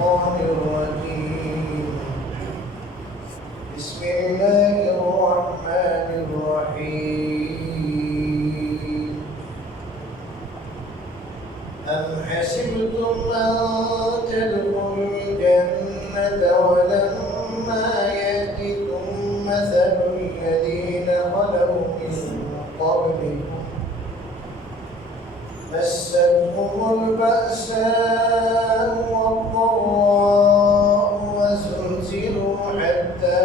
الشيطان الرجيم بسم الله الرحمن الرحيم أم حسبتم أن تدخلوا الجنة ولما يأتكم مثل الذين خلوا من قبلكم مستهم البأساء والضراء وزلزلوا حتى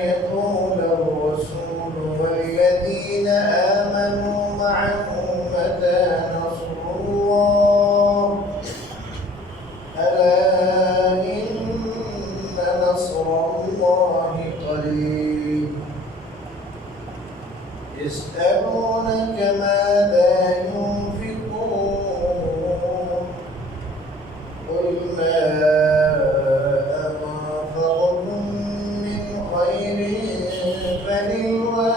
يقول الرسول والذين آمنوا معه متى نصر الله ألا إن نصر الله قريب يسألونك ماذا ينفقون قل ما أنفقتم من خير فللوالدين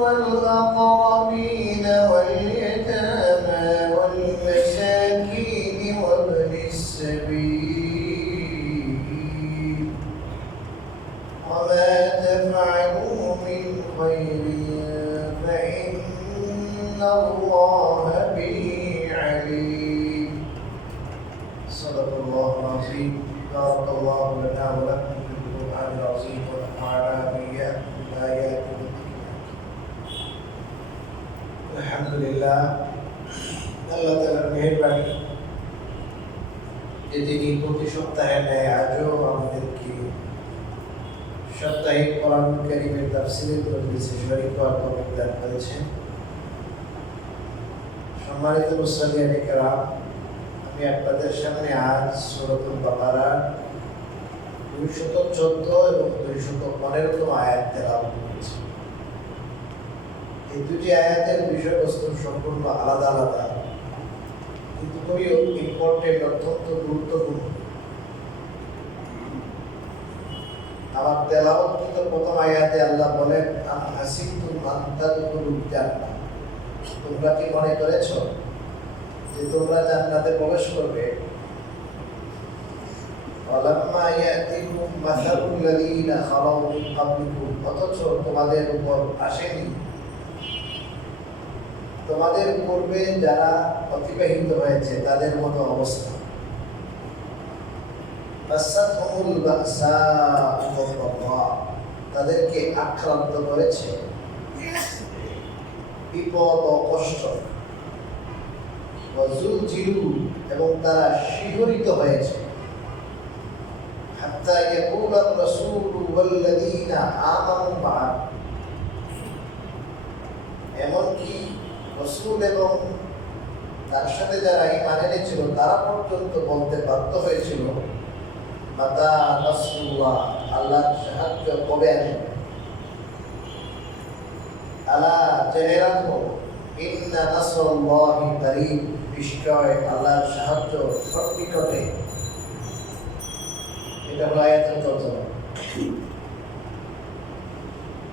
والأقربين واليتامى والمساكين وابن السبيل وما تفعلوا من خير فإن الله به عليم. صدق الله العظيم. بارك الله لنا ولكم في القرآن العظيم ونفعنا بآياته والذكر. আলহামদুলিল্লাহ, আল্লাহ তাআলার মেহেরবানি যে তিনি প্রতি সপ্তাহে ন্যায় আজও আমাদেরকে সাপ্তাহিক কোরআন কারীমের তাফসীরের মজলিসে শরীক হওয়ার তৌফিক দান করেছেন। সম্মানিত মুসলিয়ানে কেরাম, আমি আপনাদের সামনে আজ সূরাতুল বাকারা 214 এবং 215 আয়াত তেলাওয়াত করেছি। এই দুটি আয়াতের বিষয়বস্তু সম্পূর্ণ আলাদা আলাদা, কিন্তু খুবই ইম্পর্টেন্ট, অত্যন্ত গুরুত্বপূর্ণ। আমার তেলাওয়াতকৃত প্রথম আয়াতে আল্লাহ বলেন, আম হাসিবতুম আন তাদখুলুল জান্নাহ, তোমরা কি মনে করেছো যে তোমরা জান্নাতে প্রবেশ করবে? ওয়ালাম্মা ইয়াতিকুম মাসালুল লাযীনা খালাউ মিন ক্বাবলিকুম, অথচ তোমাদের উপর আসেনি তোমাদের পূর্বে যারা অতিবাহিত হয়েছে তাদের মতো অবস্থা। মাসাতহুমুল বাসাউ ওয়াদ-দাররা, তাদেরকে আক্রান্ত করেছে বিপদ ও কষ্ট। ওয়াজুলজিলু, এবং তারা শিহরিত হয়েছে। হাত্তা ইয়াকুলার রাসূলু ওয়াল্লাযীনা আমানু মা'আহু, এমনকি রাসূল এবং তার সাথে যারা ঈমান এনেছিল তারা পর্যন্ত বলতে বাধ্য হয়েছিল, মাতা নাসরুল্লাহ, আল্লাহর সাহায্য কবে আসবে? আলা, জেনে রাখো, ইন্না নাসরুল্লাহি কারীব, নিশ্চয় আল্লাহর সাহায্য সন্নিকটে। এটা হলো আয়াতের তর্জমা।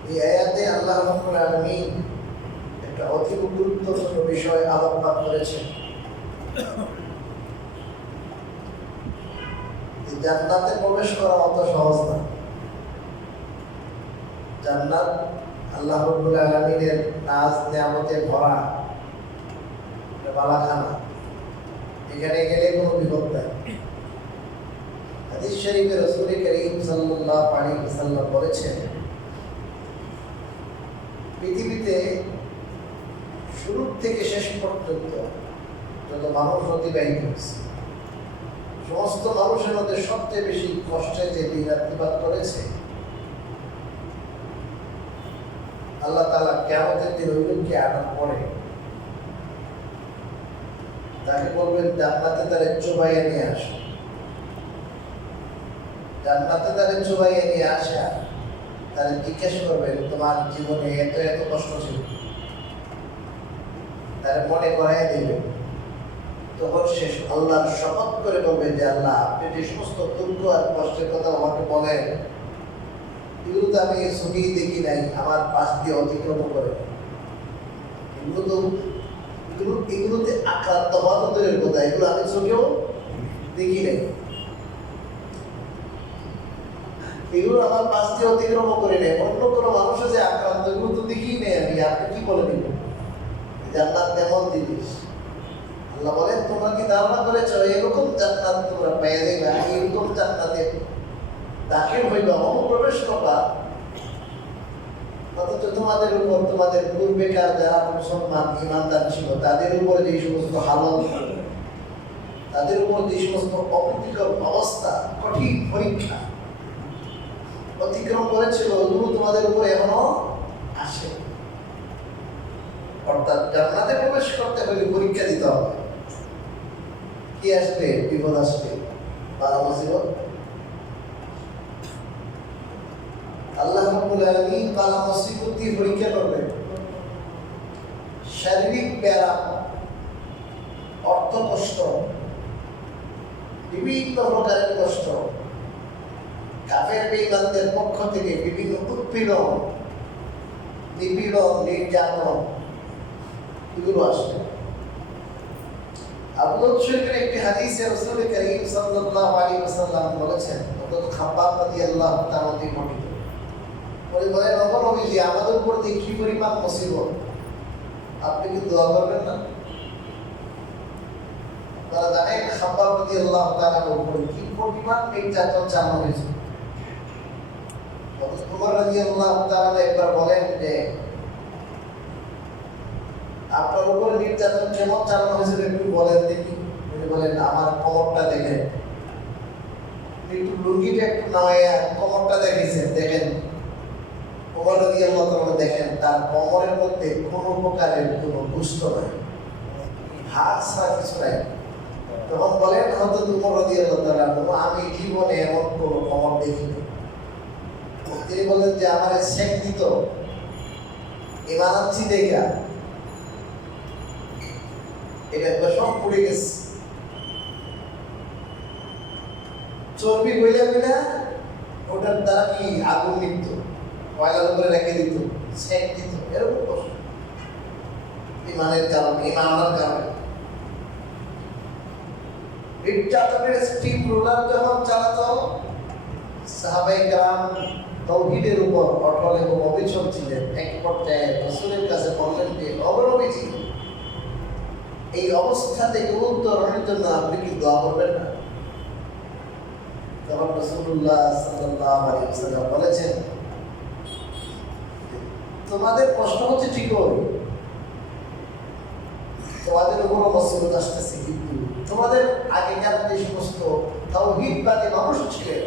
এই আয়াতে আল্লাহ রাব্বুল আলামিন একটা অতি গুরুত্বপূর্ণ বিষয় আলোকপাত করেছেন। জান্নাতে প্রবেশ করা অত সহজ না। জান্নাত আল্লাহ রাব্বুল আলামিনের নাজ নেয়ামতে ভরা বালাখানা, এখানে গেলে কোনো বিপদ নাই। হাদিস শরীফে রাসূল করিম সাল্লাল্লাহু আলাইহি ওয়াসাল্লাম বলেছেন, পৃথিবীতে শুরু থেকে শেষ পর্যন্ত যত মানুষ অতিবাহিত হয়েছে, সমস্ত মানুষের মধ্যে সবচেয়ে বেশি কষ্টে যে দিন রাত্রিপাত করেছে, আল্লাহ তাআলা কিয়ামতের দিন ওই লোককে আনার পরে তাকে বলবেন, জান্নাতে তারে চুবাইয়ে নিয়ে আসো। জান্নাতে তারে চুবাইয়ে নিয়ে আসা, তারে জিজ্ঞেস করবেন, তোমার জীবনে এত এত কষ্ট ছিল, তারে মনে করাই দেবেন। তখন সে আল্লাহর শপথ করে বলবে যে, আল্লাহ, আপনি যে সমস্ত দুঃখ আর কষ্টের কথা আমাকে বলেন, এগুলো তো আমি ছবি দেখি নাই, আমার পাশ দিয়ে অতিক্রম করে। এগুলোতে আক্রান্ত হওয়া তো দূরের কথা, এগুলো আমি চোখেও দেখি নাই, এগুলো আমার পাশ দিয়ে অতিক্রম করে নেই। অন্য কোনো মানুষের যে আক্রান্ত, এগুলো তো দেখি নেই আমি। আপনি কি বলেন জান্নাত কেমন জিনিস? আল্লাহ বলেন, তোমরা কি ধারণা করেছ এরকম জান্নাত তোমরা পেয়ে দেবে, এরকম জান্নাতে দাখিল হইবা, অনুপ্রবেশ করবা, অথচ তোমাদের উপর তোমাদের পূর্বেকার যারা মুসলমান ইমানদার ছিল তাদের উপর যে সমস্ত হালত, তাদের উপর যে সমস্ত অপ্রীতিকর অবস্থা, কঠিন পরীক্ষা অতিক্রম করেছিল, ওগুলো তোমাদের উপর এখনো আসে। অর্থাৎ জান্নাতে প্রবেশ করতে হলে পরীক্ষা দিতে হবে। কি আসবে? বিপদ আসবে, বালা মুসিবত। আল্লাহ রাব্বুল আলামিন বালা মুসিবত দিয়ে পরীক্ষা করবেন। শারীরিক ব্যায়াম, অর্থ কষ্ট, বিভিন্ন প্রকারের কষ্ট, কাফের বেঈমানদের পক্ষ থেকে বিভিন্ন উৎপীড়ন, নিপীড়ন, নির্যাতন, এগুলো আসবে। আবু দাউদ শরীফের একটি হাদিসে রাসূল করিম সাল্লাল্লাহু আলাইহি ওয়াসাল্লাম বলেছেন, হযরত খাব্বাব রাদিয়াল্লাহু তাআলা থেকে বর্ণিত, উনি বলেন, ওগো নবীজি, আমাদের উপর যে কি পরিমাণ মুসিবত, আপনি কি দোয়া করবেন না? তারা জানেন খাব্বাব রাদিয়াল্লাহু তাআলার উপর কি পরিমাণ নির্যাতন চালানো হয়েছে। হযরত ওমর রাদিয়াল্লাহু তাআলা একবার বলেন যে, আপনার উপর নির্যাতন কেমন চালানো হয়েছিল একটু বলেন দেখি। উনি বলেন, আমার কোমরটা দেখেন, একটু লুঙ্গিটা একটু নামাইয়া কোমরটা দেখেছেন, দেখেন। ওমর রাদিয়াল্লাহু তাআলা দেখেন তার কোমরের মধ্যে কোনো প্রকারের কোনো গুস্ত নাই, হাড় ছাড়া কিছু নাই। তখন বলেন হযরত ওমর রাদিয়াল্লাহু তাআলা, আমি জীবনে এমন কোনো কোমর দেখিনি। তিনি বলেন যে আমার শেখ দিত ইমান আনছি দেখা, এটা সব পুড়ে গেছে, চর্বি গইলা গইলা ওটার দ্বারা কি আগুন নিত, কয়লার উপরে রেখে দিত, শেক দিত, এরকম কষ্ট ইমানের কারণে, ইমান আনার কারণে। নির্যাতনের স্টিম রোলার যখন চালাতো, সাহাবায়ে কেরাম তাওহীদের উপর অটল এবং অবিচল ছিলেন। এক পর্যায়ে রাসূলের কাছে বললেন যে, ওগো নবীজি, এই অবস্থা থেকে উত্তরণের জন্য আপনি কি দোয়া করবেন না? তখন রাসূলুল্লাহ সাল্লাল্লাহু আলাইহি ওয়াসাল্লাম বলেছেন, তোমাদের কষ্ট হচ্ছে ঠিকই, তোমাদের উপর মুসিবত আসতেছে, কিন্তু তোমাদের আগেকার যে সমস্ত তাওহীদবাদী মানুষ ছিলেন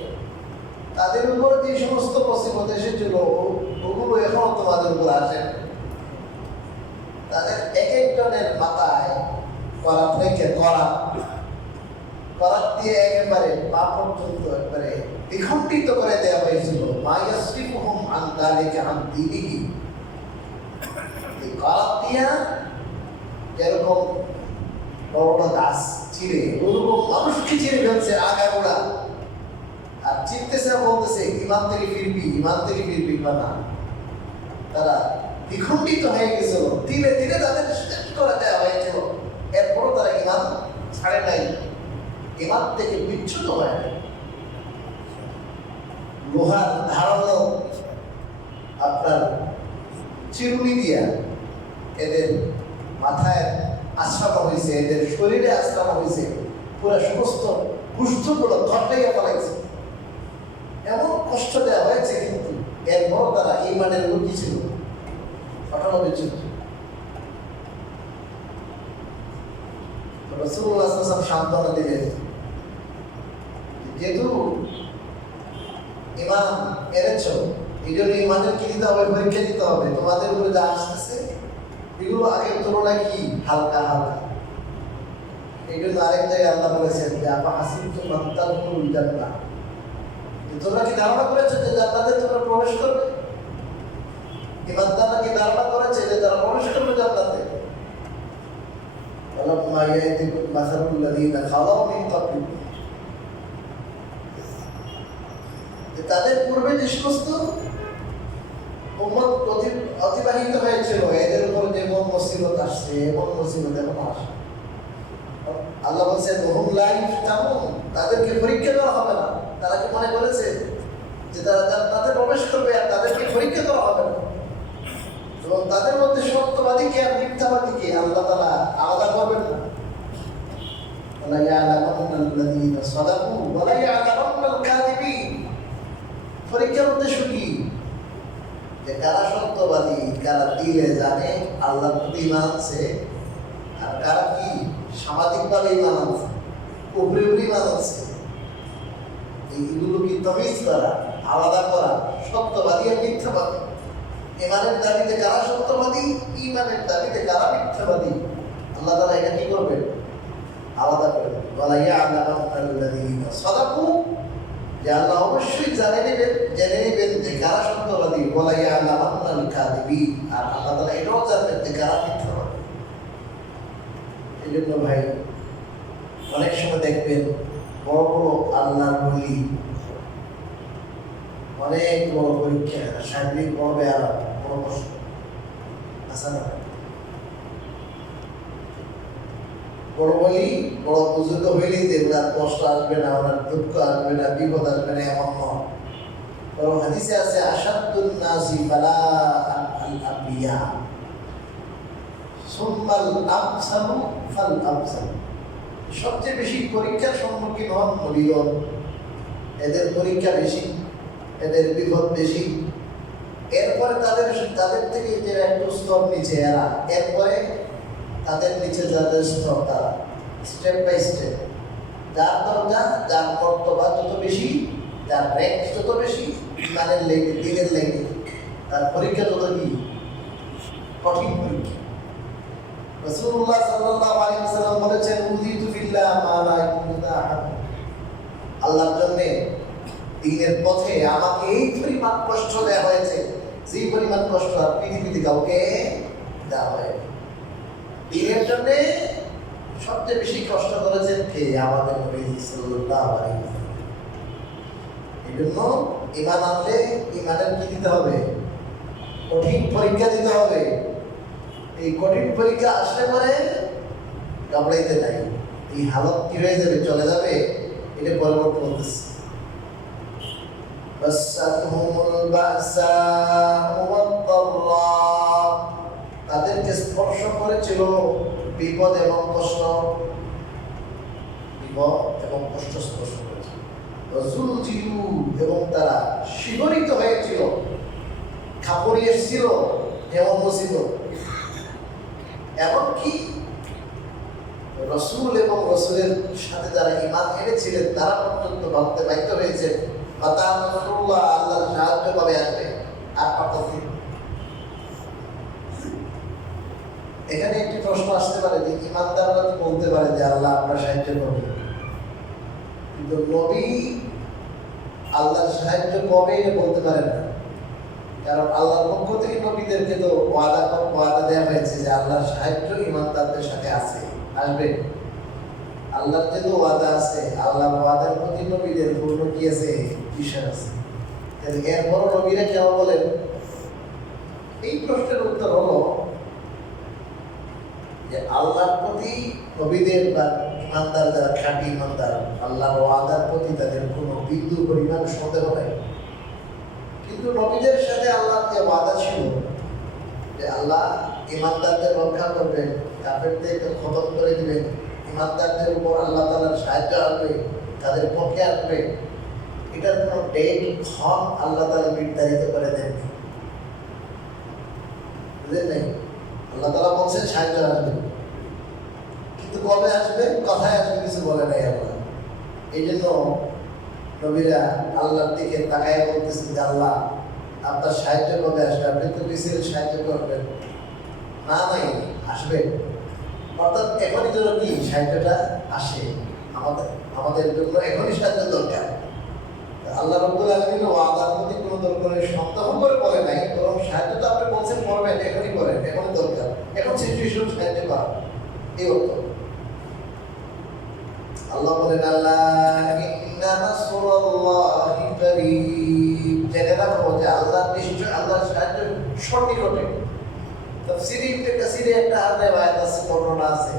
তাদের উপর যে সমস্ত মুসিবত এসেছিল, ওগুলো এখনো তোমাদের উপর আসে। তাদের এক একজনের মাথায় করাত রেখে করাত দিয়ে একেবারে পা পর্যন্ত একবারে বিখণ্ডিত করে দেওয়া হয়েছিল। মা ইয়াসরিফুহুম আন যালিকা আন দীনিহি, এই করাত দিয়া যেরকম বড় গাছ চিড়ে, ওরকম মানুষকে চিড়ে ফেলছে আগাগোড়া। আর চিনতেছে, বলতেছে ইমান থেকে ফিরবি, ইমান থেকে ফিরবি না। তারা বিখণ্ডিত হয়ে গেছিল, ধীরে ধীরে তাদের শেষ করে দেওয়া হয়েছিল। এরপরও তারা ইমান ছাড়ে নাই, ইমান থেকে বিচ্ছুত হয় নাই। লোহার ধারালো আপনার চিরুনি দিয়া এদের মাথায় আশ্রানো হয়েছে, এদের শরীরে আশ্রানো হয়েছে, পুরো সমস্ত গুষ্ঠগুলো ধরলাইয়া ফেলাইছে, এমন কষ্ট দেওয়া হয়েছে। কিন্তু এরপর তারা ইমানের লুকি ছিল, অটল ছিল। রাসূলুল্লাহ সাল্লাল্লাহু আলাইহি ওয়াসাল্লাম সান্ত্বনা দিলেন, যেহেতু ইমান এনেছ, এই জন্য ইমানের কি দিতে হবে? পরীক্ষা দিতে হবে। তোমাদের উপরে যা আসতেছে এগুলো আগের তুলনায় কি হালকা হালকা। এই জন্য আরেক জায়গায় আল্লাহ বলেছেন যে, আপা হাসিবতুম আন তাদখুলুল জান্নাহ, তোমরা কি ধারণা করেছো যে জান্নাতে তোমরা প্রবেশ করবে? ইমানদাররা কি ধারণা করেছে যে তারা প্রবেশ করবে জান্নাতে? ওয়ালাম্মা ইয়াতিকুম মাসালুল লাযীনা খালাউ মিন ক্বাবলিকুম, যে তাদের পূর্বে যে সমস্ত উম্মত অতিবাহিত হয়েছিল এদের উপর যেমন মুসিবত আসছে এমন মুসিবত এখন আসে। আল্লাহ বলছেন ওহুম লা ইফতানুন, তাদেরকে পরীক্ষা করা হবে না। তারা কি মনে করেছে যে তারা জান্নাতে প্রবেশ করবে আর তাদেরকে পরীক্ষা করা হবে না? এবং তাদের মধ্যে সত্যবাদীকে আর মিথ্যাবাদীকে আল্লাহ তাআলা আলাদা করবেন না। ওয়ালা ইয়ালামুন্নাল্লাযীনা সাদাকু ওয়ালা ইয়ালামুন্নাল কাযিবিন। পরীক্ষার উদ্দেশ্য কি? যে কারা সত্যবাদী, কারা দিলে জানে আল্লাহর প্রতি ঈমান আছে, আর কারা কি সামাজিকভাবে ঈমান আছে, উপরে ঈমান আছে। এইগুলো কি তামিজ করা, আলাদা করা, সত্যবাদী আর মিথ্যাবাদী। ঈমানের দাবিতে কারা সত্যবাদী, ঈমানের দাবিতে কারা মিথ্যাবাদী, আল্লাহ তাআলা এটা কি করবেন? আলাদা করবেন। ওয়ালা ইয়ালামুন্নাল্লাযীনা সাদাকু, যে আল্লাহ অবশ্যই জেনে নেবেন যে কারা সত্যবাদী। ওয়ালা ইয়ালামুন্নাল কাযিবিন, আর আল্লাহ তাআলা এটাও জানবেন যে কারা মিথ্যাবাদী। এই জন্য ভাই অনেক সময় দেখবেন বড় বড় আল্লাহর ওলি অনেক বড় পরীক্ষা, শারীরিক পর্বে আর বড় কষ্ট আছে না? বড় বলি বড় বুজুর্গ হইলেই যে ওনার কষ্ট আসবে না, ওনার দুঃখ আসবে না, বিপদ আসবে না, এমন নয়। বরং হাদিসে আছে আশাদ্দুন নাসি বালাআন আল আম্বিয়া সুম্মাল আমসালু ফাল আমসাল। সবচেয়ে বেশি পরীক্ষার সম্মুখীন হন নবীগণ। এদের পরীক্ষা বেশি, এদের বিপদ বেশি। এরপরে তাদের থেকে যে একটু স্তর নিচে এরা, এরপরে তাদের নিচে যাদের স্তর তারা, স্টেপ বাই স্টেপ। যার দরজা, যার কর্তব্য যত বেশি, যার র্যাঙ্ক যত বেশি, ইমানের লেগে, দিনের লেগে, তার পরীক্ষা তত কি কঠিন পরীক্ষা। রাসূলুল্লাহ সাল্লাল্লাহু আলাইহি ওয়াসাল্লাম বলেছেন উযিতু ফিল্লাহ মা লা ইউযা আহাদ। আল্লাহর জন্য দ্বীনের পথে আমাকে এই পরিমাণ কষ্ট দেওয়া হয়েছে, যে পরিমাণ কষ্ট আর পৃথিবীতে কাউকে দেওয়া হয়নি। দ্বীনের জন্য সবচেয়ে বেশি কষ্ট করেছেন কে? আমাদের নবী সাল্লাল্লাহু আলাইহি ওয়াসাল্লাম। এই জন্য ঈমান আনলে ঈমানের কি দিতে হবে? কঠিন পরীক্ষা দিতে হবে। এই কঠিন পরীক্ষা আসলে পরে ঘাবড়াইতে নাই। এই হালত কি হয়ে যাবে, চলে যাবে, এটা পরিবর্তন হতেছে। তাদেরকে স্পর্শ করেছিল বিপদ এবং কষ্ট, বিপদ এবং কষ্ট স্পর্শ করেছিল। এবং তারা শিহরিত হয়েছিল, কাঁপড়ে এসেছিল এমন মুসিবত। এমনকি রসুল এবং রসুলের সাথে যারা ঈমান এনেছিলেন তারা পর্যন্ত ভাবতে বাধ্য হয়েছে আল্লাহর সাহায্য কবে আসবে, আর পাঠাতে। এখানে একটি প্রশ্ন আসতে পারে যে ঈমানদাররা তো বলতে পারে যে আল্লাহ আপনার সাহায্য করবে, কিন্তু নবী আল্লাহর সাহায্য কবে এটা বলতে পারেন না। কারণ আল্লাহর পক্ষ থেকে নবীদেরকে তো ওয়াদা দেওয়া হয়েছে যে আল্লাহর সাহায্য ঈমানদারদের সাথে আছে, আসবে। আল্লাহর যেহেতু ওয়াদা আছে, আল্লাহর ওয়াদার প্রতি নবীদের পূর্ণ কি আছে, বিশ্বাস আছে। এরপরও নবীরা কেন বলেন? এই প্রশ্নের উত্তর হলো যে আল্লাহর প্রতি নবীদের বা ঈমানদার যারা খাঁটি ঈমানদার, আল্লাহর ওয়াদার প্রতি তাদের কোনো বিন্দু পরিমাণ সন্দেহ নাই। কিন্তু নবীদের সাথে আল্লাহর যে ওয়াদা ছিল যে আল্লাহ ঈমানদারদের রক্ষা করবেন, কাফেরদেরকে খতম করে দিবেন, ঈমানদারদের উপর আল্লাহ তাআলার সাহায্য আসবে, তাদের পক্ষে আসবে, এটার কোনো ডেট ক্ষণ আল্লাহ তাআলা নির্ধারিত করে দেননি। বুঝলেন নাই? আল্লাহ তাআলা বলছেন সাহায্য আসবে, কিন্তু কবে আসবে, কথায় আসবে, কিছু বলে নাই আল্লাহ। এই জন্য নবীরা আল্লাহর দিকে তাকায় বলতেছেন যে আল্লাহ আপনার সাহায্য কবে আসবে, আপনি তো কিসের সাহায্য করবেন না, নাই আসবে। অর্থাৎ এখনই যেন কি সাহায্যটা আসে, আমাদের জন্য এখনই সাহায্য দরকার। আল্লাহ রাব্বুল আলামিন ওয়াদার প্রতি কোনো ধরনের সন্দেহ করে বলে নাই, বরং সাহায্য তো আপনি বলছেন করবেন, এখনই করেন, এখনই দরকার, এখন সিচুয়েশন সাহায্য করা, এই অর্থ। আল্লাহ বলেন আল্লাহ ইন্না নাসরাল্লাহি করিব। রাখো যে আল্লাহ নিশ্চয় আল্লাহর সাহায্য সন্নিকটে। তাফসীরে ইবনে কাসিরে একটা রিওয়ায়াত আছে, বর্ণনা আছে,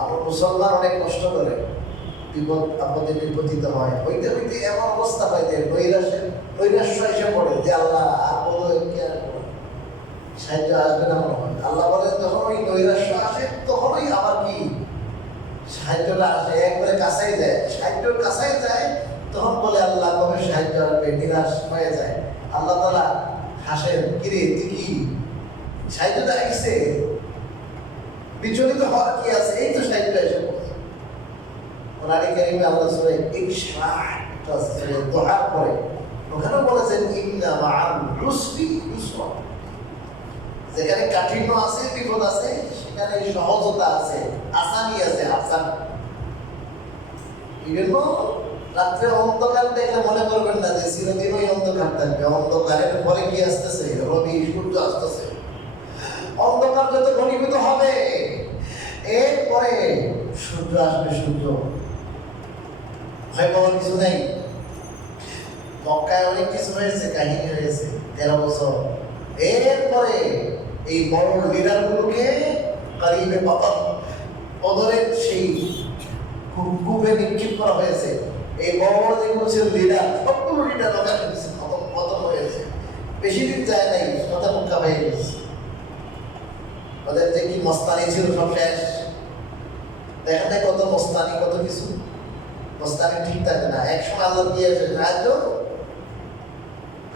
আমার মুসলমান অনেক কষ্ট করে, বিপদ আপদে বিপতিত হয়, হইতে হইতে এমন অবস্থা হয় যে নৈরাশ্য এসে পড়ে যে আল্লাহ আপদ কি আর সাহায্য আসবে না মনে হয়। আল্লাহ বলেন যখন ওই নৈরাশ্য আসে তখনই আবার কি সাহায্যটা আসে, একবারে কাছেই যায়, সাহায্যের কাছেই যায়, তখন বলে আল্লাহ কবে সাহায্য আসবে, নিরাশ হয়ে যায়। আল্লাহ তাআলা হাসেন, কিরে তুই কি সাহায্যটা আসছে, বিচলিত হওয়ার কি আছে, এই তো সাহায্য এসে পড়ছে। কোরআনে কারিমে আল্লাহ সূরা ইশরাহ দোহার পরে ওখানেও বলেছেন ইন্না মাআল উসরি ইউসরা, যেখানে কাঠিন্য আছে, বিপদ আছে, সেখানে সহজতা আছে, আসানি আছে, আসান। বিভিন্ন রাত্রে অন্ধকার দেখলে মনে করবেন না যে চিরদিন ওই অন্ধকার থাকবে। অন্ধকারের পরে কি আসতেছে? রবি, সূর্য আসতেছে। অন্ধকার যত ঘনীভূত হবে এরপরে সূর্য আসবে। সূর্য ভয় পাওয়ার কিছু নেই। মক্কায় অনেক কিছু হয়েছে, কাহিনী হয়েছে 13 বছর। এরপরে এই বড় লিডারগুলোকে কারিবে অদরের সেই কূপে নিক্ষেপ করা হয়েছে। এই বড় বড় যেগুলো ছিল লিডার, সবগুলো লিডার পতন হয়েছে। বেশি দিন যায় নাই, শতমুখা হয়ে গেছে। ওদের যে কি মস্তানি ছিল সব শেষ। দেখা যায় কত মস্তানি, কত কিছু মস্তানি ঠিক থাকে না। একসময় আল্লাহ দিয়েছে সাহায্য।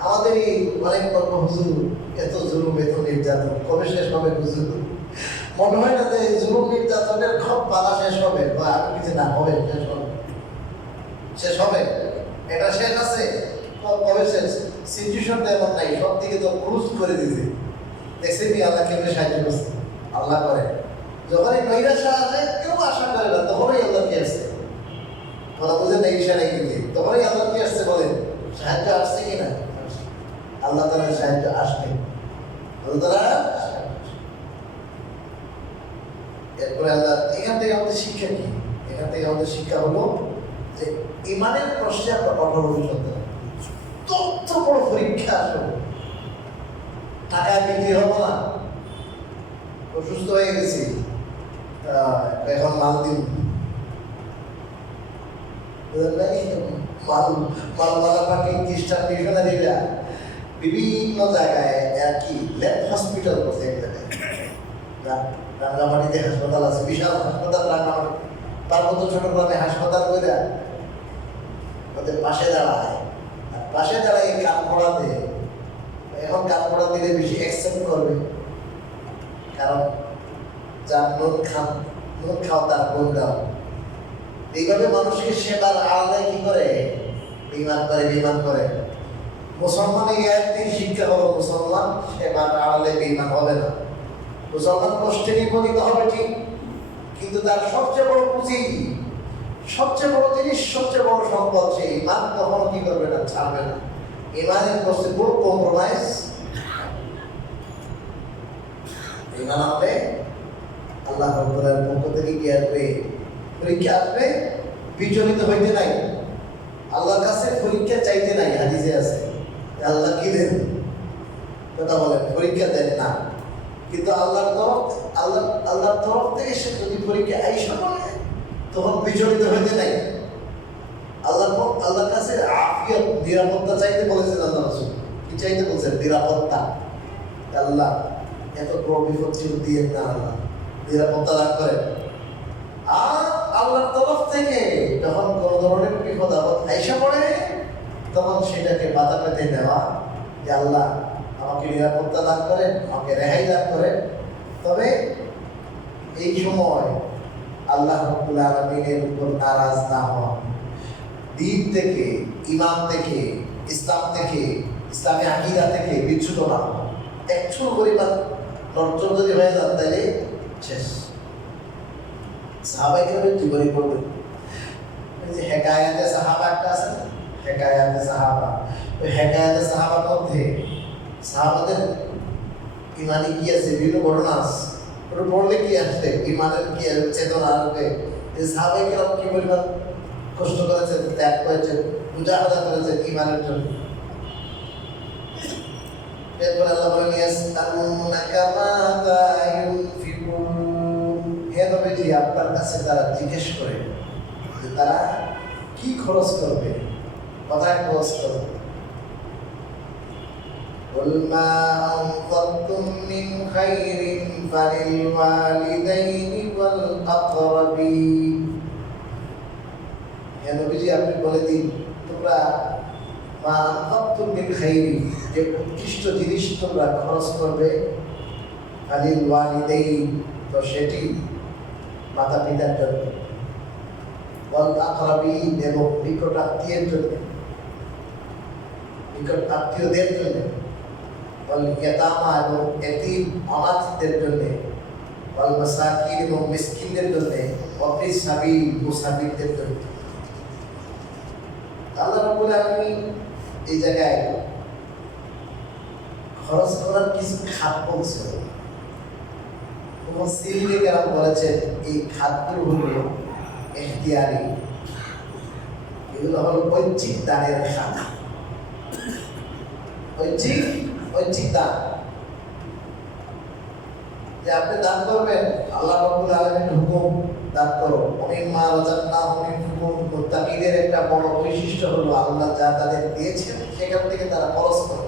আমাদেরই অনেক গল্প, হুজুর এত জুলুম, এত নির্যাতন কবে শেষ হবে হুজুর? মনে হয় না যে জুলুম নির্যাতনের সব পালা শেষ হবে, বা আর কিছু না হবে, শেষ হবে, শেষ হবে। এটা শেষ আছে, কবে শেষ? সিচুয়েশন এমন নাই, সব দিকে তো ক্রুজ করে দিয়েছে। দেখছেন কি আল্লাহ কেমনি সাহায্য করছে? আল্লাহ করে। যখন এই নৈরাশ্য আসে, কেউ আশা করে না, তখনই আল্লাহ কি আসছে, কথা বুঝে না, ইশারায় কিন্তু তখনই আল্লাহ কি আসছে বলেন, সাহায্য আসছে কিনা? আল্লাহ তাআলার সাহায্য আসবে। আল্লাহ তাআলা এরপরে আল্লাহ, এখান থেকে আমাদের শিক্ষা কি? এখান থেকে আমাদের শিক্ষা হলো যে ইমানের প্রশ্নে আমরা কঠোর ভবিষ্যৎ, তথ্য বড় পরীক্ষা আসবে। টাকায় বিক্রি হবো না, অসুস্থ হয়ে গেছি, এখন মাল দিন, খ্রিস্টান মিশনারিরা বিভিন্ন জায়গায় আর কি ল্যাব হসপিটাল করছে। এক জায়গায় রাঙ্গামাটিতে হাসপাতাল আছে, বিশাল হাসপাতাল রাঙ্গামাটি, পার্বত্য চট্টগ্রামে হাসপাতাল করে ওদের পাশে দাঁড়ায়। আর পাশে দাঁড়ায় কান পড়া দেয়। এখন কান পড়া দিলে বেশি অ্যাকসেপ্ট করবে, কারণ যার নুন খাও তার গুণ গাও। এইভাবে মানুষকে সেবার আলাদায় কি করে? বিমান করে। মুসলমানের একটি শিক্ষা হলো, মুসলমান সেবার আড়ালে বেঈমান হবে না। মুসলমান কষ্টে নিপতিত হবে ঠিক, কিন্তু তার সবচেয়ে বড় পুঁজি, সবচেয়ে বড় জিনিস, সবচেয়ে বড় সম্পদ সে ইমান, কখনো কি করবে না, ছাড়বে না। ইমানের কষ্টে পুরো কম্প্রোমাইজ। ইমান হবে আল্লাহ রাব্বুল পক্ষ থেকে কি আসবে? পরীক্ষা আসবে। বিচলিত হইতে নাই, আল্লাহর কাছে পরীক্ষা চাইতে নাই। হাদিসে আছে আল্লাহ কি দেন, কথা বলেন, পরীক্ষা দেন না, কিন্তু আল্লাহর তরফ থেকে সে যদি পরীক্ষা আইসা বলে, তখন বিচলিত হইতে নাই। আল্লাহর কাছে আফিয়ত, নিরাপত্তা চাইতে বলেছেন আল্লাহ রাসূল। কি চাইতে বলছেন? নিরাপত্তা। আল্লাহ এত বড় বিপদ ছিল, দিয়ে না, আল্লাহ নিরাপত্তা লাভ করেন। আর আল্লাহর তরফ থেকে যখন কোনো ধরনের বিপদ আপদ আইসা পড়ে, তখন সেটাকে বাধা পেতে দেওয়া, যে আল্লাহ আমাকে নিরাপত্তা দান করেন, আমাকে রেহাই দান করেন। তবে এই সময় আল্লাহ রাব্বুল আলামিনের উপর নারাজ না হওয়া, দিন থেকে, ইমান থেকে, ইসলাম থেকে, ইসলামী আকীদা থেকে বিচ্যুত না হওয়া। একচুল পরিমাণ নড়চড় যদি হয়ে যান, তাহলে শেষ। সাহাবায়ে কেরামের জীবনী পড়বেন, এই যে হেকায়াতে সাহাবা একটা আছে না, হেকায়াতে সাহাবা, ওই হেকায়াতে সাহাবার মধ্যে সাহাবাদের ইমানি কি আছে, বিভিন্ন ঘটনা আছে। ওটা পড়লে কি আসবে, ইমানের কি চেতনা আসবে, যে সাহাবায়ে কেরাম কি পরিমাণ কষ্ট করেছেন, ত্যাগ করেছেন, মুজাহাদা করেছেন ইমানের জন্য। এরপর আল্লাহ বলেন ইয়াসআলুনাকা মাযা ইউনফিকুন, হে নবীজি আপনার কাছে তারা জিজ্ঞেস করে যে তারা কি খরচ করবে, কোথায় খরচ করবে। قل ما أنفقتم من خير فللوالدين والأقربين, হে নবীজি আপনি বলে দিন তোমরা মা আনফাকতুম মিন খাইরি, যে উৎকৃষ্ট জিনিস তোমরা খরচ করবে, ফালিল ওয়ালিদাইন, তো সেটি মাতা পিতার জন্য, ওয়াল আকরাবিন, এবং নিকট আত্মীয়ের জন্য, নিকট আত্মীয়দের জন্য, ওয়াল ইয়াতামা, এবং এতিম অনাথদের জন্য, ওয়াল মাসাকিন, এবং মিসকিনদের জন্য, ওয়াফিস সাবিল, মুসাফিরদের জন্য। আল্লাহ রাব্বুল আলামিন এই জায়গায় খরচ করার কিছু খাত বলছে। মুফাসসিরিনে কেরাম বলেছেন এই খাতগুলো হলো ইখতিয়ারি, এগুলো হলো ঐচ্ছিক দানের খাত। ঐচ্ছিক দান, যে আপনি দান করবেন, আল্লাহ রাব্বুল আলামিনের হুকুম দান করো। ওমিম্মা রাযাকনাহুম ইউনফিকুন, মুত্তাকিদের একটা বড় বৈশিষ্ট্য হলো আল্লাহ যা তাদের দিয়েছেন সেখান থেকে তারা খরচ করে।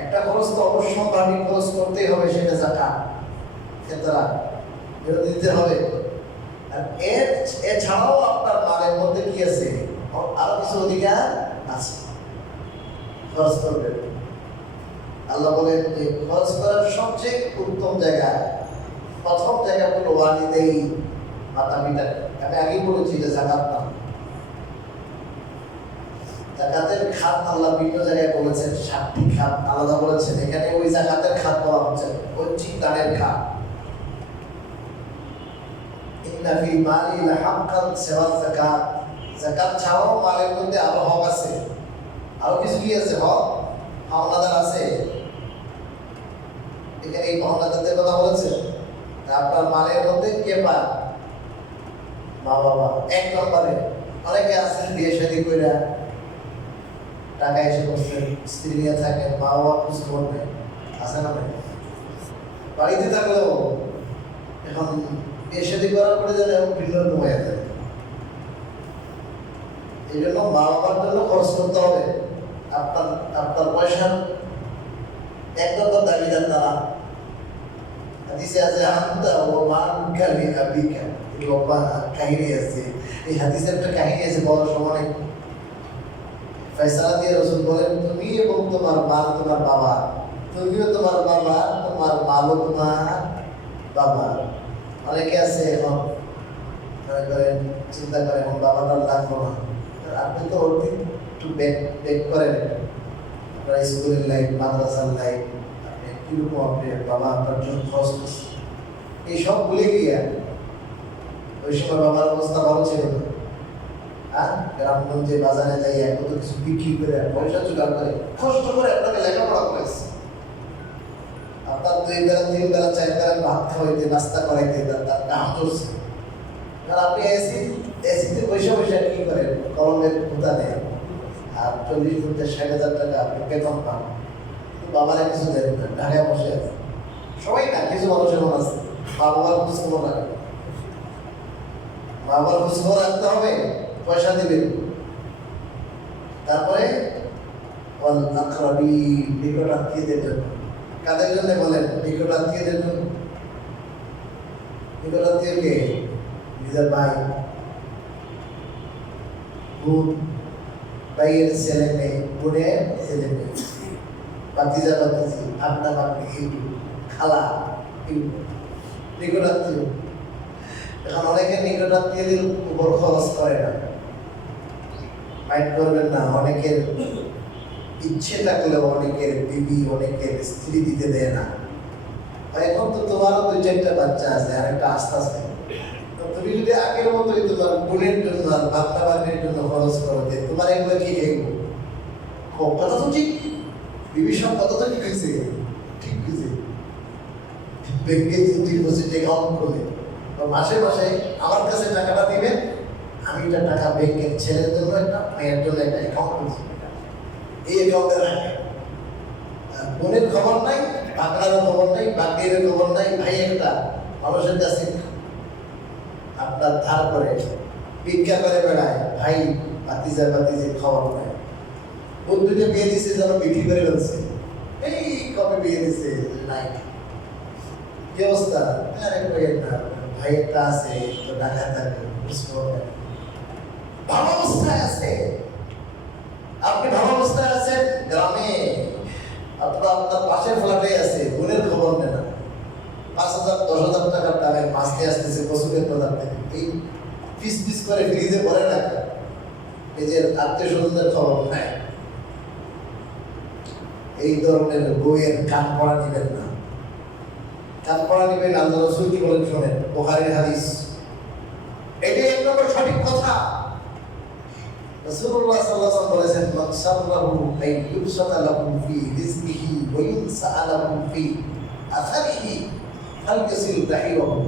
একটা খরচ তো অবশ্যই খরচ করতেই হবে, সেটা যাকাত, সেটা দিতে হবে। আর এছাড়াও আপনার মালের মধ্যে কি আছে, আরো কিছু অধিকার আছে, খরচ করবেন। আল্লাহ বলেন যে খরচ করার সবচেয়ে উত্তম জায়গা, প্রথম জায়গা হলো ওয়ালিদাইন, মাতা পিতা। আমি আগেই বলেছি যে যাকাত না, যাকাতের খাত আল্লাহ বিভিন্ন জায়গায় বলেছেন, 7টি খাত আলাদা বলেছেন, এখানে ওই যাকাতের খাত বলা হচ্ছে, ঐচ্ছিক দানের খাত। ইন্না ফিল মালি লাহাক্কান সিওয়া যাকাত, যাকাত ছাড়াও মালের মধ্যে আরো হক আছে, আরো কিছু কি আছে, হক পাওনাদার আছে। এখানে এই পাওনাদারদের কথা বলেছে। আপনার মালের মধ্যে কে পায়? মা বাবা। 1 নম্বরে অনেকে আছেন বিয়ে শাদী করে টাকা এসে করছেন, স্ত্রী নিয়ে থাকেন, মা বাবা কিছু করবে, আছে না ভাই? বাড়িতে থাকলেও এখন বিয়ে শাদী করার পরে যেন এমন ভিন্ন রকম হয়ে যায়। এই জন্য মা বাবার জন্য খরচ করতে হবে। আপনার পয়সার 1 নম্বর দাবিদার তারা। হাদিসে আছে আনতা ওয়া মানকা লিআবিকা, লম্বা কাহিনী আছে। এই হাদিসের একটা কাহিনী আছে বড় সমানে। ফয়সালা দিয়ে রাসূল বলেন, তুমি এবং তোমার মাল তোমার বাবা, তুমিও তোমার বাবা, তোমার মালও তোমার বাবা। অনেকে আছে এখন মনে করেন, চিন্তা করে এখন বাবাটার লাগলো না, আপনি তো ওর একটু ব্যাক করেন। আপনার স্কুলের লাইফ, মাদ্রাসার লাইফ, আপনি কিরকম আপনি বাবা আপনার জন্য খরচ করছে, এই সব ভুলে গিয়ে ওই সময় বাবার অবস্থা ভালো ছিল না। আর গ্রামগঞ্জে বাজারে যাই কত কিছু বিক্রি করে পয়সা জোগাড় করে কষ্ট করে আপনাকে লেখাপড়া করেছে। আপনার 2 বেলা 3 বেলা 4 বেলা ভাত খাওয়াইতে, নাস্তা করাইতে তার নাম চলছে। কারণ আপনি এসিতে বসে বসে কি করেন, কলমের খুঁতা নেন, আর 40-50-60 হাজার টাকা আপনি বেতন পান, বাবারা কিছু দেন না, ঢাকায় বসে আছে। সবাই না, কিছু মানুষ এমন আছে বাবার খোঁজখবর রাখে। বাবার খোঁজখবর রাখতে হবে, পয়সা দিবেন। তারপরে ওয়াল আকরাবিন, নিকট আত্মীয়দের জন্য। কাদের জন্য বলেন? নিকট আত্মীয়দের জন্য। নিকট আত্মীয় কে? নিজের ভাই, বোন, ভাইয়ের ছেলে মেয়ে, বোনের ছেলে মেয়ে, ভাতিজা ভাতিজি, আপনা ভাগ্নি, খালা, নিকট আত্মীয়। এখন অনেকের নিকট আত্মীয়দের উপর খরচ করে না, মাইন্ড করবেন না। অনেকের ইচ্ছে থাকলেও অনেকের বিবি, অনেকের স্ত্রী দিতে দেয় না। এখন তো তোমারও 2-4টা বাচ্চা আছে, আর একটা আস্তে আস্তে। তুমি যদি আগের মতোই তোমার বোনের জন্য আর বাচ্চা বাচ্চার জন্য খরচ করো, যে তোমার এগুলো কি দেখবো, কথা তো ঠিক, বিবি সব কথা তো ঠিক হয়েছে, ঠিক হয়েছে। ব্যাংকে ডিপোজিট অ্যাকাউন্ট খুলে মাসে মাসে আমার কাছে টাকাটা দিবেন, আমি এটা টাকা ব্যাংকের ছেলের জন্য একটা, মেয়ের জন্য একটা অ্যাকাউন্ট খুলছি, এই অ্যাকাউন্টে রাখে। বোনের খবর নাই, বাংলারও খবর নাই, বাগদিরও খবর নাই, ভাই একটা মানুষের কাছে আপনার ধার করে ভিক্ষা করে বেড়ায়, ভাই বাতিজের খবর নাই। বোন দুটো বিয়ে দিছে যেন বিক্রি করে ফেলছে, এই কবে বিয়ে দিছে নাই, কি অবস্থা? আরে কইেন না, ভাই একটা আছে তো ঢাকায় থাকে, ভালো অবস্থায় আছে। আপনি ভালো অবস্থায় আছেন গ্রামে, আপনার পাশের ফ্ল্যাটে আছে, বোনের খবর নেন না, 5,000 10,000 টাকার দামে মাছ নিয়ে আসতেছে বছরের বাজার থেকে, এই পিস করে ফ্রিজে ভরে রাখে, নিজের আত্মীয় স্বজনদের খবর নাই। এই ধরনের বইয়ের কান পড়া নিবেন না, কান পড়া নিবেন। আল্লাহ রাসূল কি বলেন শোনেন, বুখারীর হাদিস, এটাই এক নম্বর সঠিক কথা। রাসূলুল্লাহ সাল্লাল্লাহু আলাইহি ওয়াসাল্লাম বলেছেন, মান সাররাহু আন ইউবসাতা লাহু ফি রিজকিহি ওয়া ইউনসা লাহু ফি আসারিহি ফালইয়াসিল দাহিরাহু।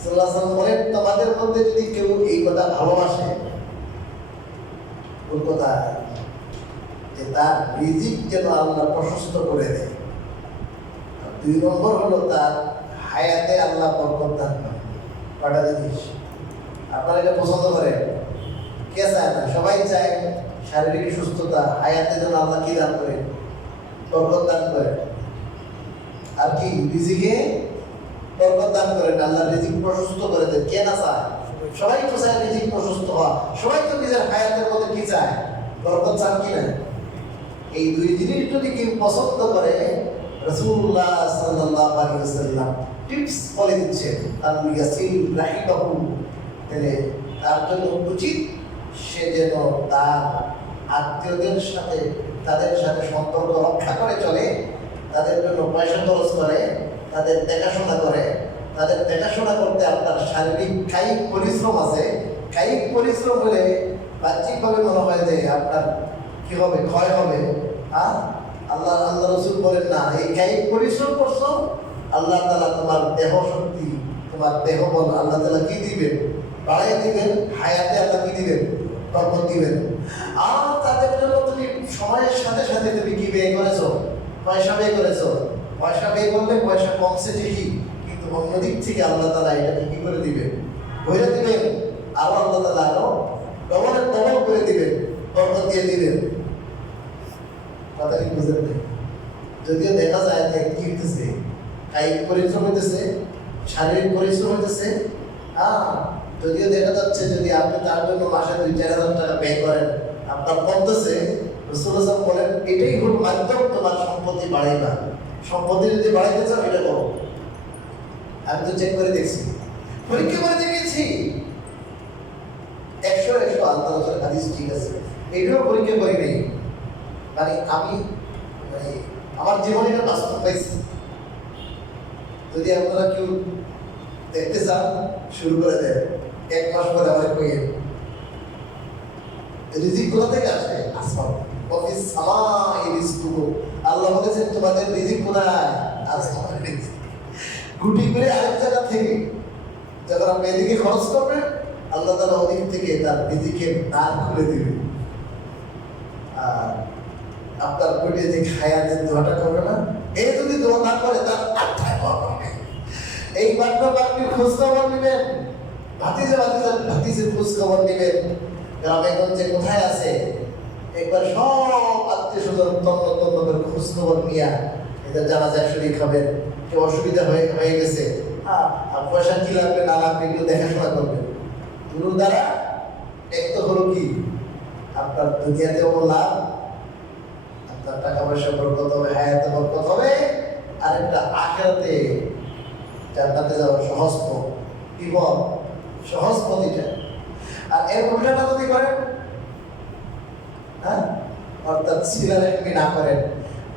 সাল্লাল্লাহু আলাইহি ওয়াসাল্লাম বলেন, তোমাদের মধ্যে যদি কেউ এই কথা ভালোবাসে, কোন কথা, যে তার রিজিক যেন আল্লাহ প্রশস্ত করে দেয়। 2 নম্বর হলো তার হায়াতে আল্লাহ বরকত দান করে। কয়টা জিনিস আপনারা এটা পছন্দ করেন? কে চায় না? সবাই চায় শারীরিক সুস্থতা, হায়াতে যেন আল্লাহ কি দান করে, বরকত দান করে। আর কি রিজিকে বরকত দান করেন, আল্লাহ রিজিক প্রশস্ত করে দেয়। কে না চায়? সবাই তো চায় রিজিক প্রশস্ত হওয়া, সবাই তো নিজের হায়াতের মধ্যে কি চায়, বরকত চান কি না? এই 2 জিনিস যদি কেউ পছন্দ করে, রাসূলুল্লাহ সাল্লাল্লাহু আলাইহি ওয়াসাল্লাম টিপস বলে দিচ্ছেন, আল-ইয়াসিল রাহিমাহু, তাহলে তার জন্য উচিত সে যেন তার আত্মীয়দের সাথে, তাদের সাথে সম্পর্ক রক্ষা করে চলে, তাদের জন্য পয়সা খরচ করে, তাদের দেখাশোনা করে। তাদের দেখাশোনা করতে আপনার শারীরিক কায়িক পরিশ্রম আছে। কায়িক পরিশ্রম হলে বাহ্যিকভাবে মনে হয় যে আপনার কি হবে, ক্ষয় হবে। আল্লাহ রাসূল বলেন না, এই কায়িক পরিশ্রম করছো, আল্লাহ তাআলা তোমার দেহ শক্তি, তোমার দেহ বল আল্লাহ তাআলা কি দিবেন, বাড়াই দিবেন। হায়াতে আল্লাহ কি দিবেন, বরকত দিবেন। আর তাদের জন্য তুমি সময়ের সাথে সাথে তুমি কি ব্যয় করেছো, পয়সা ব্যয় করেছো। পয়সা ব্যয় করলে পয়সা কমছে ঠিকই, কিন্তু অন্যদিক থেকে আল্লাহ তাআলা এটাকে কি করে দিবেন, ভরে দিবেন। আরো আল্লাহ তাআলা আরো ডবল করে দিবেন, বরকত দিয়ে দিবেন। কথা কি বুঝলেন না? যদিও দেখা যায় যে কি হইতেছে, কায়িক পরিশ্রম হইতেছে, শারীরিক পরিশ্রম হইতেছে। যদিও দেখা যাচ্ছে যদি আপনি তার জন্য মাসে 2-4 হাজার টাকা ব্যয় করেন, আপনার কমতেছে। রাসূলুল্লাহ সাল্লাল্লাহু আলাইহি ওয়াসাল্লাম বলেন, এটাই হল মাধ্যম তোমার সম্পত্তি বাড়াইবা। সম্পত্তি যদি বাড়াইতে চাও এটা করো। আমি তো চেক করে দেখছি, পরীক্ষা করে দেখেছি, 100 আল্লাহ রাসূলের হাদিস ঠিক আছে, এটাও পরীক্ষা করি নাই। মানে আমি আমার জীবনে এটা বাস্তব পাইছি। যদি আপনারা কেউ দেখতে চান, শুরু করে দেন, 1 মাস পরে আমার কইয়েন রিজিক কোথা থেকে আসে? আসমান। অফিস সামাই রিজকুকুম, আল্লাহ বলেছেন তোমাদের রিজিক কোথায়? আসমানের রিজিক। গুটি করে আরেক জায়গা থেকে যখন আপনি এদিকে খরচ করবেন, আল্লাহ তাআলা ওদিক থেকে তার রিজিকের দ্বার খুলে দিবেন। আর আপনার পেটে যে খায়াতের দোয়াটা করবে না, এই যদি দোয়া না করে তার আত্মায় করবে। এই বাট্টার খোঁজ খবর নেবেন, ভাতিজের খোঁজ খবর নেবেন, গ্রামে গঞ্জে কোথায় আছে একবার সব আত্মীয় স্বজন তন্ন করে খোঁজ খবর নিয়ে এদের জানাজায় শরীক হবেন। কেউ অসুবিধা হয়ে গেছে, আর পয়সা কি লাগবে না লাগবে এগুলো দেখাশোনা করবেন। দুটোর দ্বারা এক তো হলো কি, আপনার দুনিয়াতেও লাভ, আপনার টাকা পয়সা বরকত হবে, হায়াতে বরকত হবে, আর একটা আখিরাতে জান্নাতে যাওয়ার সহজ পথ। কি বল? সহজ পথ এটা। আর এর উল্টাটা যদি করেন, অর্থাৎ সিলারেহমি না করেন,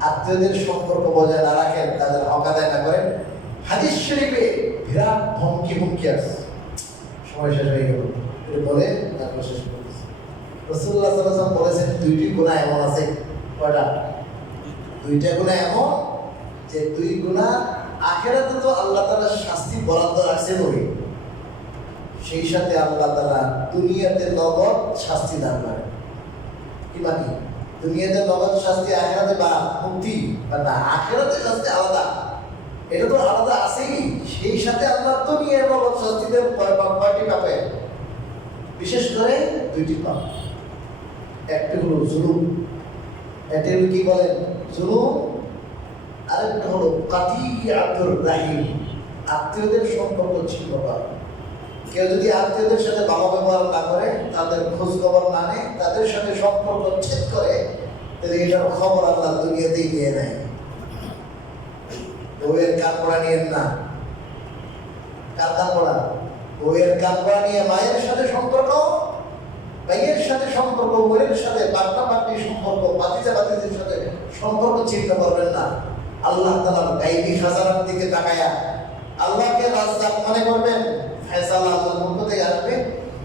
আত্মীয়দের সম্পর্ক বজায় না রাখেন, তাদের হক আদায় না করেন, হাদিস শরীফে বিরাট হুমকি আছে। সময় শেষ হয়ে গেল বলে তারপর শেষ করতেছি। রাসূলুল্লাহ সাল্লাল্লাহু আলাইহি ওয়াসাল্লাম বলেছেন 2টি গুনাহ এমন আছে। কয়টা? 2টা গুনাহ এমন যে 2 গুনাহ আখিরাতে তো আল্লাহ তাআলা শাস্তি বরাদ্দ রাখছেন, ওই সেই সাথে আল্লাহ তাআলা দুনিয়াতে নগদ শাস্তি দান করেন। কি মানে? দুনিয়াতে নগদ শাস্তি, আখিরাতে বা মুক্তি, না আখিরাতে শাস্তি আলাদা, এটা তো আলাদা আছেই। সেই সাথে আল্লাহ তো নিয়ে নগদ শাস্তিতে কয়টি পাবে? বিশেষ করে দুইটি পাপ। একটি হলো জুলুম, এটি কি বলেন জুলুম, আরেকটা হলো কাতি আব্দুর রাহিম, আত্মীয়দের সম্পর্ক ছিন্ন করা। কেউ যদি আত্মীয়দের সাথে ভালো ব্যবহার না করে, তাদের খোঁজ খবর না নেয়, তাদের সাথে সম্পর্ক ছেদ করে, তাহলে এটার খবর আল্লাহ দুনিয়াতেই নিয়ে নেয়। বউয়ের কান পড়া নিয়েন না। কার কান পড়া? বউয়ের কান পড়া নিয়ে মায়ের সাথে সম্পর্ক, ভাইয়ের সাথে সম্পর্ক, বোনের সাথে বাট্টা বাট্টি সম্পর্ক, বাতিজা বাতিজের সাথে সম্পর্ক ছিন্ন করবেন না। আল্লাহ তাআলার গায়বী খাজানার দিকে তাকায়া আল্লাহকে রাজ্জাক মনে করবেন, ফয়সালা আল্লাহর পক্ষ থেকে আসবে,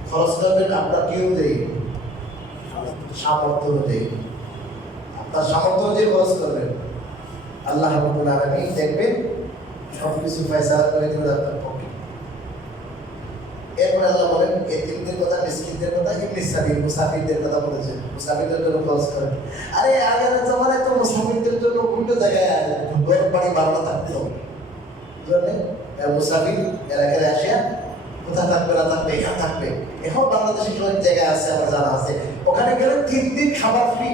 খরচ করবেন আপনার কি অনুযায়ী? সামর্থ্য অনুযায়ী, আপনার সামর্থ্য অনুযায়ী খরচ করবেন। আল্লাহ রাব্বুল আলামিন দেখবেন সবকিছু ফয়সালা করে দিবেন আপনার পক্ষে। এরপরে আল্লাহ বলেন এতিমদের কথা, মিসকিনদের কথা, ইবনে সাবিল মুসাফিরদের কথা বলেছেন। মুসাফিরদের জন্য খরচ করেন। আরে আগের জমানায় তো মুসাফিরদের জন্য উল্টো জায়গায় ঘর বাড়ি বাড়ানো থাকতো, বুঝলেন? মুসাফির এলাকায় আসে, কোথায় থাকবে না থাকবে, এখানে থাকবে। এখন বাংলাদেশে অনেক জায়গায় আছে, আমার জানা আছে, ওখানে গেলে 3 দিন খাবার ফ্রি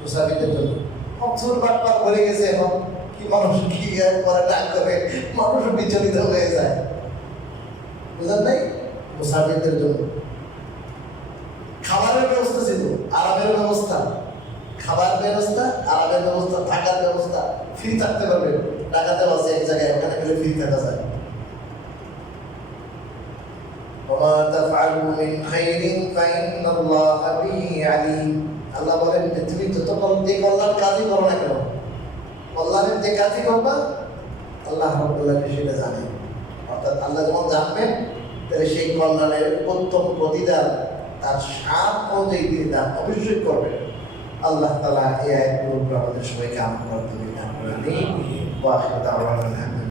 মুসাফিরদের জন্য। প্রচুর বাটপার ভরে গেছে এখন, কি মানুষ কি করে ডাক করে, মানুষ বিচলিত হয়ে যায়, বুঝলেন নাই? মুসাফিরদের জন্য খাবারের ব্যবস্থা ছিল, আরামের ব্যবস্থা, খাবার ব্যবস্থা, আরামের ব্যবস্থা, থাকার ব্যবস্থা, ফ্রি থাকতে পারবে। টাকাতে আছে এক জায়গায়, ওখানে গেলে ফ্রি থাকা যায়। ওয়া তাফআলু মিন খাইরিন ফাইন্নাল্লাহা বিহি আলিম। আল্লাহ বলেন তুমি যত কল্যাণ কাজই করো না কেন, কল্যাণের যে কাজই করবা আল্লাহ রাব্বুল আলামিন সেটা জানেন। অর্থাৎ আল্লাহ যখন জানবেন, তাহলে সেই কল্যাণের উত্তম প্রতিদান তার সাত অনুযায়ী তিনি দান অবশ্যই করবেন। আল্লাহ তাআলা এই আয়াতগুলো আমাদের সবাইকে আমল করতে দিন। আমিন। ওয়া আখিরু দাওয়ানা